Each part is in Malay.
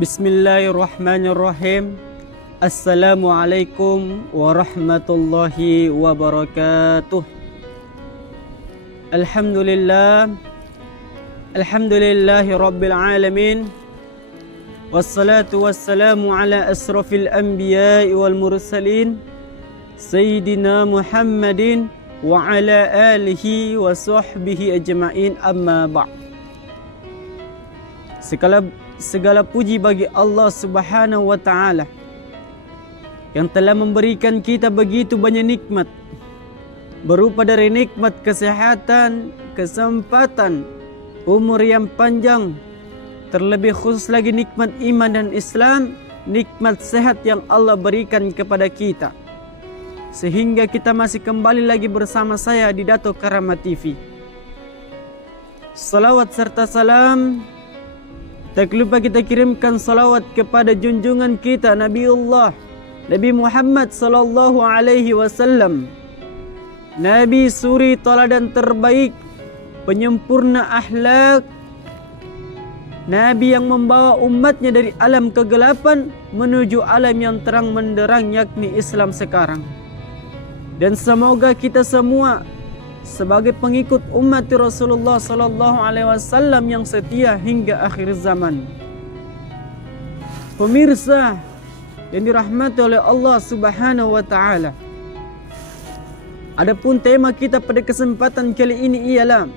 Bismillahirrahmanirrahim. Assalamualaikum warahmatullahi wabarakatuh. Alhamdulillahi rabbil alamin. Wassalatu wassalamu ala asrafil anbiya'i wal mursalin, Sayyidina Muhammadin wa ala alihi wa sahbihi ajma'in, amma ba'. Segala puji bagi Allah Subhanahu wa Ta'ala yang telah memberikan kita begitu banyak nikmat, berupa dari nikmat kesehatan, kesempatan, umur yang panjang, terlebih khusus lagi nikmat iman dan Islam, nikmat sehat yang Allah berikan kepada kita, sehingga kita masih kembali lagi bersama saya di Dato Karama TV. Salawat serta salam tak lupa kita kirimkan salawat kepada junjungan kita Nabiullah Nabi Muhammad sallallahu alaihi wasallam, Nabi suri teladan terbaik, penyempurna akhlak, Nabi yang membawa umatnya dari alam kegelapan menuju alam yang terang menderang, yakni Islam sekarang. Dan semoga kita semua sebagai pengikut umat Rasulullah sallallahu alaihi wasallam yang setia hingga akhir zaman. Pemirsa yang dirahmati oleh Allah Subhanahu wa Ta'ala, adapun tema kita pada kesempatan kali ini ialah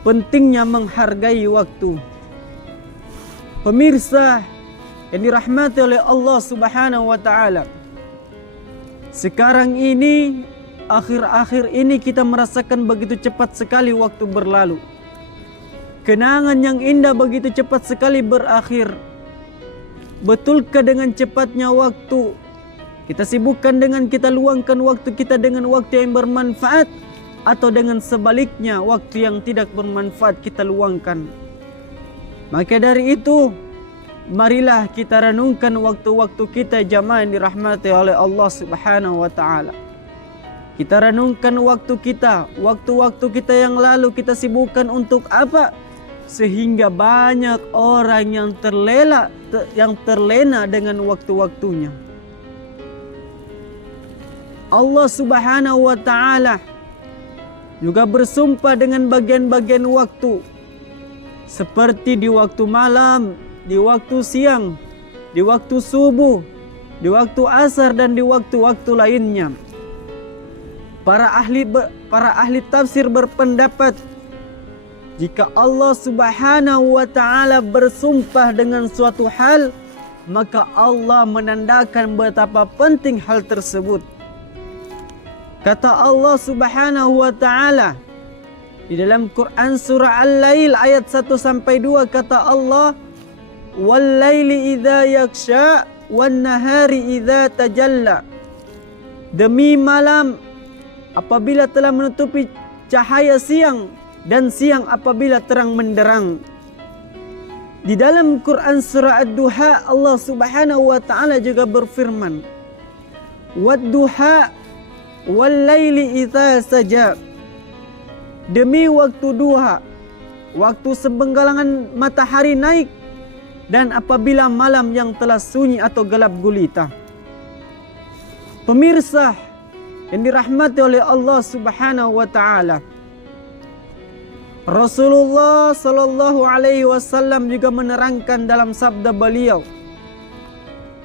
pentingnya menghargai waktu. Pemirsa yang dirahmati oleh Allah Subhanahu wa Ta'ala, sekarang ini, akhir-akhir ini kita merasakan begitu cepat sekali waktu berlalu. Kenangan yang indah begitu cepat sekali berakhir. Betulkah dengan cepatnya waktu kita sibukkan dengan kita luangkan waktu kita dengan waktu yang bermanfaat, atau dengan sebaliknya waktu yang tidak bermanfaat kita luangkan? Maka dari itu, marilah kita renungkan waktu-waktu kita jamaah yang dirahmati oleh Allah Subhanahu wa Ta'ala. Kita renungkan waktu kita, waktu-waktu kita yang lalu kita sibukkan untuk apa? Sehingga banyak orang yang terlena dengan waktu-waktunya. Allah Subhanahu wa Ta'ala juga bersumpah dengan bagian-bagian waktu, seperti di waktu malam, di waktu siang, di waktu subuh, di waktu asar, dan di waktu-waktu lainnya. Para ahli tafsir berpendapat, jika Allah Subhanahu wa Ta'ala bersumpah dengan suatu hal, maka Allah menandakan betapa penting hal tersebut. Kata Allah Subhanahu wa Ta'ala di dalam Quran surah Al-Lail ayat 1-2, kata Allah, "Wal laili idza yaksha wan nahari idza tajalla." Demi malam apabila telah menutupi cahaya siang, dan siang apabila terang menderang. Di dalam Quran surah Ad-Duha, Allah Subhanahu wa Ta'ala juga berfirman, "Wad-duha wal laili idza saja." Demi waktu duha, waktu sebenggalangan matahari naik, dan apabila malam yang telah sunyi atau gelap gulita. Pemirsa yang dirahmati oleh Allah Subhanahu wa Ta'ala, Rasulullah sallallahu alaihi wasallam juga menerangkan dalam sabda beliau.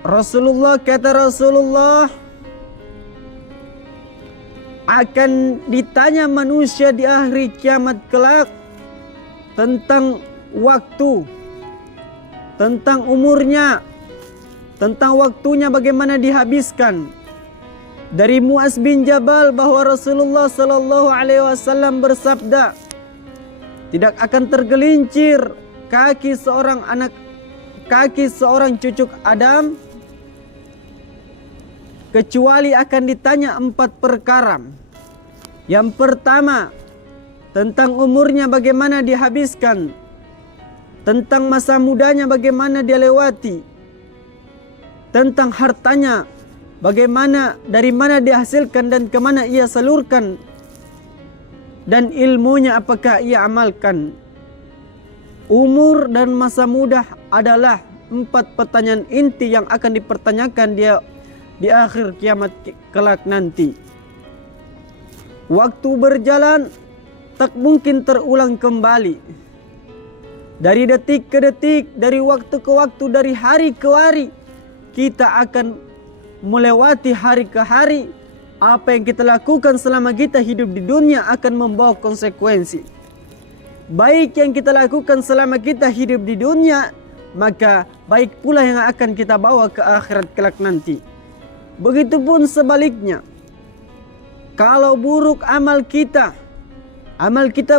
Kata Rasulullah, akan ditanya manusia di hari kiamat kelak tentang waktu, tentang umurnya, tentang waktunya bagaimana dihabiskan. Dari Muaz bin Jabal bahwa Rasulullah sallallahu alaihi wasallam bersabda, tidak akan tergelincir kaki seorang cucuk Adam kecuali akan ditanya 4 perkara. Yang pertama, tentang umurnya bagaimana dihabiskan, tentang masa mudanya bagaimana dia lewati, tentang hartanya bagaimana, dari mana dihasilkan dan kemana ia salurkan, dan ilmunya apakah ia amalkan. Umur dan masa muda adalah 4 pertanyaan inti yang akan dipertanyakan dia di akhir kiamat kelak nanti. Waktu berjalan tak mungkin terulang kembali. Dari detik ke detik, dari waktu ke waktu, dari hari ke hari, kita akan melewati hari ke hari. Apa yang kita lakukan selama kita hidup di dunia akan membawa konsekuensi. Baik yang kita lakukan selama kita hidup di dunia, maka baik pula yang akan kita bawa ke akhirat kelak nanti. Begitupun sebaliknya. Kalau buruk amal kita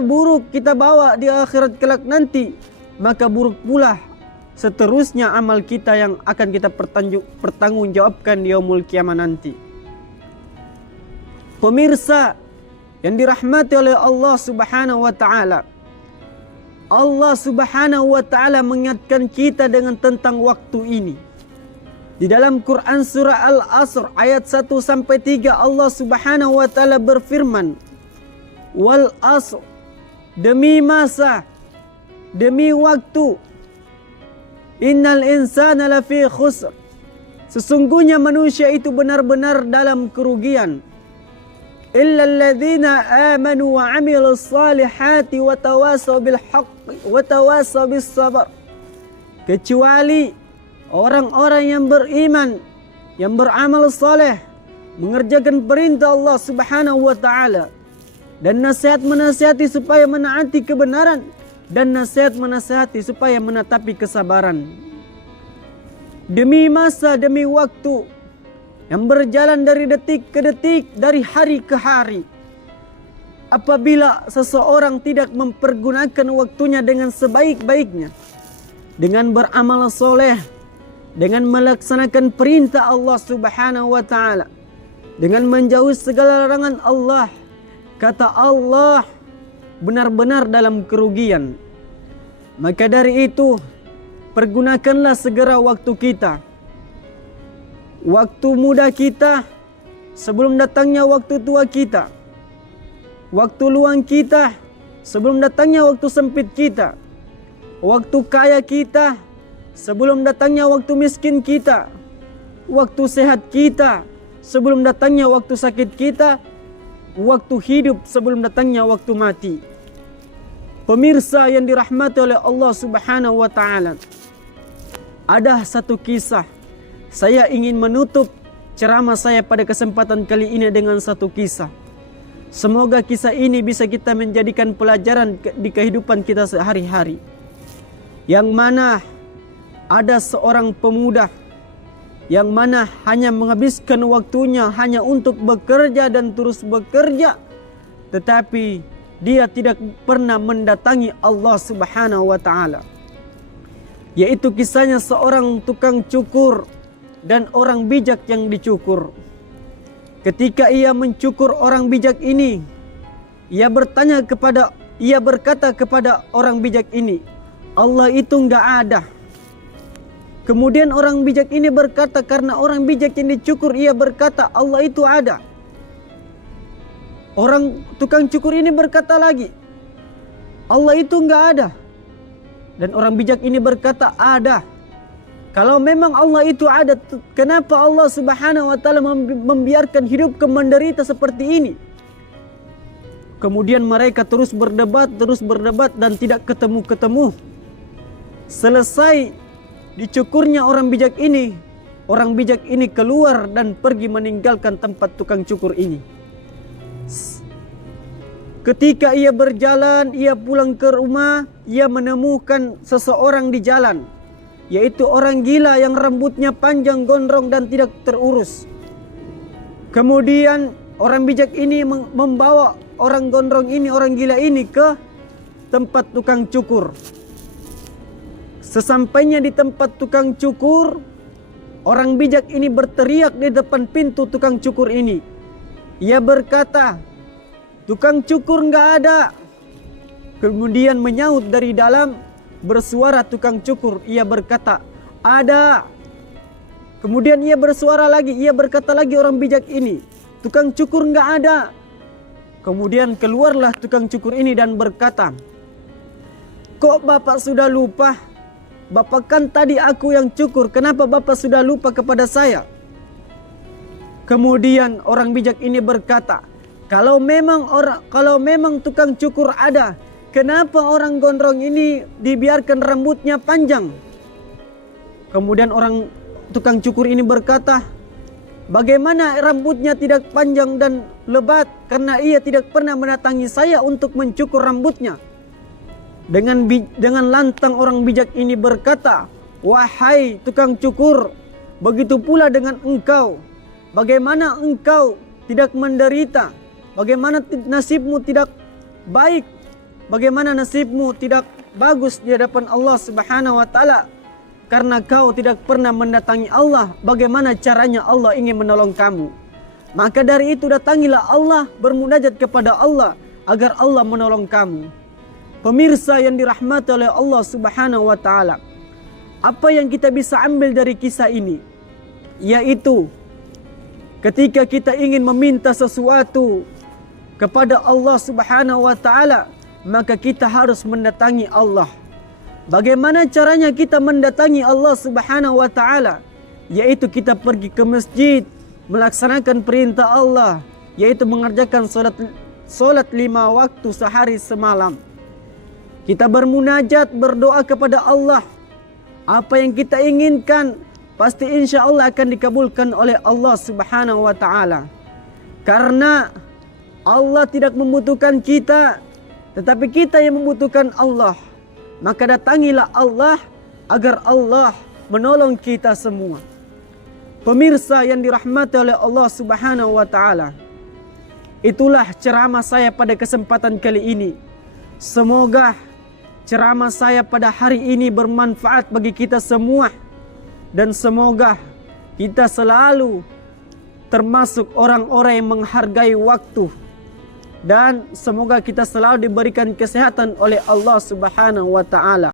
buruk kita bawa di akhirat kelak nanti, maka buruk pula seterusnya amal kita yang akan kita pertanggungjawabkan di yaumul kiamah nanti. Pemirsa yang dirahmati oleh Allah Subhanahu wa taala. Allah Subhanahu wa taala mengingatkan kita dengan tentang waktu ini. Di dalam Quran surah Al-Asr ayat 1 sampai 3 Allah Subhanahu wa taala berfirman, "Wal asr," demi masa, demi waktu, "innal insana lafi khusr," sesungguhnya manusia itu benar-benar dalam kerugian. "Illa alladzina amanu wa 'amilus salihati wa tawasaw bil haqqi wa tawasaw bis sabr," kecuali orang-orang yang beriman, yang beramal saleh, mengerjakan perintah Allah Subhanahu wa taala, dan nasihat-menasihati supaya menaati kebenaran, dan nasihat-menasihati supaya menetapi kesabaran. Demi masa, demi waktu yang berjalan dari detik ke detik, dari hari ke hari. Apabila seseorang tidak mempergunakan waktunya dengan sebaik-baiknya, dengan beramal soleh, dengan melaksanakan perintah Allah Subhanahu wa taala, dengan menjauhi segala larangan Allah, kata Allah, benar-benar dalam kerugian. Maka dari itu, pergunakanlah segera waktu kita. Waktu muda kita sebelum datangnya waktu tua kita. Waktu luang kita sebelum datangnya waktu sempit kita. Waktu kaya kita sebelum datangnya waktu miskin kita. Waktu sehat kita sebelum datangnya waktu sakit kita. Waktu hidup sebelum datangnya waktu mati. Pemirsa yang dirahmati oleh Allah Subhanahu wa taala, ada satu kisah. Saya ingin menutup ceramah saya pada kesempatan kali ini dengan satu kisah. Semoga kisah ini bisa kita menjadikan pelajaran di kehidupan kita sehari-hari. Yang mana ada seorang pemuda yang mana hanya menghabiskan waktunya hanya untuk bekerja dan terus bekerja, tetapi dia tidak pernah mendatangi Allah Subhanahu wa taala. Yaitu kisahnya seorang tukang cukur dan orang bijak yang dicukur. Ketika ia mencukur orang bijak ini, ia berkata kepada orang bijak ini, "Allah itu enggak ada." Kemudian orang bijak ini berkata, karena orang bijak yang dicukur, ia berkata, "Allah itu ada." Orang tukang cukur ini berkata lagi, "Allah itu enggak ada." Dan orang bijak ini berkata, "Ada." Kalau memang Allah itu ada, kenapa Allah Subhanahu wa taala membiarkan hidup menderita seperti ini? Kemudian mereka terus berdebat dan tidak ketemu-ketemu. Selesai dicukurnya orang bijak ini keluar dan pergi meninggalkan tempat tukang cukur ini. Ketika ia berjalan, ia pulang ke rumah, ia menemukan seseorang di jalan, yaitu orang gila yang rambutnya panjang, gondrong dan tidak terurus. Kemudian orang bijak ini membawa orang gondrong ini, orang gila ini ke tempat tukang cukur. Sesampainya di tempat tukang cukur, orang bijak ini berteriak di depan pintu tukang cukur ini. Ia berkata, "Tukang cukur nggak ada." Kemudian menyaut dari dalam, bersuara tukang cukur. Ia berkata, "Ada." Kemudian ia bersuara lagi, ia berkata lagi orang bijak ini, "Tukang cukur nggak ada." Kemudian keluarlah tukang cukur ini dan berkata, "Kok Bapak sudah lupa Bapak kan tadi aku yang cukur, kenapa Bapak sudah lupa kepada saya? Kemudian orang bijak ini berkata, kalau memang tukang cukur ada, kenapa orang gondrong ini dibiarkan rambutnya panjang? Kemudian orang tukang cukur ini berkata, bagaimana rambutnya tidak panjang dan lebat? Karena ia tidak pernah mendatangi saya untuk mencukur rambutnya. Dengan lantang orang bijak ini berkata, wahai tukang cukur, begitu pula dengan engkau. Bagaimana engkau tidak menderita? Bagaimana nasibmu tidak baik? Bagaimana nasibmu tidak bagus di hadapan Allah Subhanahu wa taala? Karena kau tidak pernah mendatangi Allah. Bagaimana caranya Allah ingin menolong kamu? Maka dari itu datangilah Allah, bermunajat kepada Allah agar Allah menolong kamu. Pemirsa yang dirahmati oleh Allah Subhanahu wa taala, apa yang kita bisa ambil dari kisah ini? Yaitu ketika kita ingin meminta sesuatu kepada Allah Subhanahu wa taala, maka kita harus mendatangi Allah. Bagaimana caranya kita mendatangi Allah Subhanahu wa taala? Yaitu kita pergi ke masjid, melaksanakan perintah Allah, yaitu mengerjakan salat 5 waktu sehari semalam. Kita bermunajat, berdoa kepada Allah. Apa yang kita inginkan pasti insya Allah akan dikabulkan oleh Allah Subhanahu wa taala. Karena Allah tidak membutuhkan kita, tetapi kita yang membutuhkan Allah. Maka datangilah Allah agar Allah menolong kita semua. Pemirsa yang dirahmati oleh Allah Subhanahu wa taala, itulah ceramah saya pada kesempatan kali ini. Semoga ceramah saya pada hari ini bermanfaat bagi kita semua, dan semoga kita selalu termasuk orang-orang yang menghargai waktu, dan semoga kita selalu diberikan kesehatan oleh Allah Subhanahu wa taala.